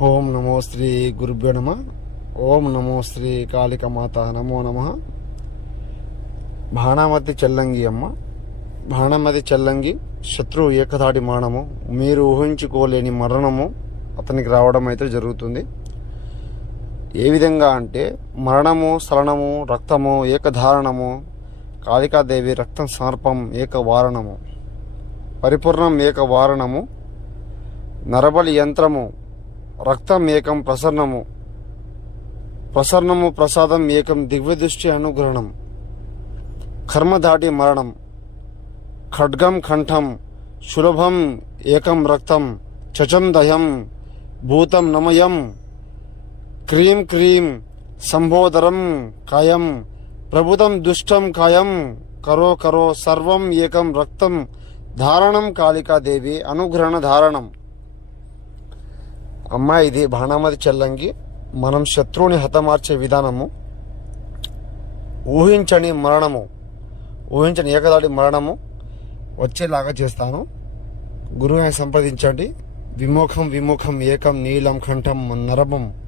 ఓం నమో శ్రీ గురుభ్యో నమ. ఓం నమో శ్రీ కాళికమాత నమో నమ. భానామతి చెల్లంగి అమ్మ. భానామతి చెల్లంగి శత్రువు ఏకధాడి మానము, మీరు ఊహించుకోలేని మరణము అతనికి రావడం అయితే జరుగుతుంది. ఏ విధంగా అంటే మరణము, సలనము, రక్తము, ఏకధారణము, కాళికాదేవి రక్తం సమర్పం ఏకవారణము, పరిపూర్ణం ఏకవారణము, నరబలి యంత్రము, రక్తం ఏకం ప్రసన్నము, ప్రసన్నము ప్రసాదం ఏకం దివ్యదృష్టి అనుగ్రహణం, కర్మధాటి మరణం, ఖడ్గం కంఠం, శులభం ఏకం రక్తం, చచం దయం, భూతం నమయం, క్రీం క్రీం సంబోదరం కాయం, ప్రభుతం దుష్టం కాయం, కరో కరో సర్వం ఏకం రక్తం ధారణం, కాళికాదేవి అనుగ్రహణ ధారణం. అమ్మ, ఇది భానామతి చెల్లంగి. మనం శత్రువుని హతమార్చే విధానము, ఊహించని మరణము, ఊహించని ఏకదాడి మరణము వచ్చేలాగా చేస్తాను. గురువుని సంప్రదించండి. విముఖం విముఖం ఏకం నీలం కంఠం నరమం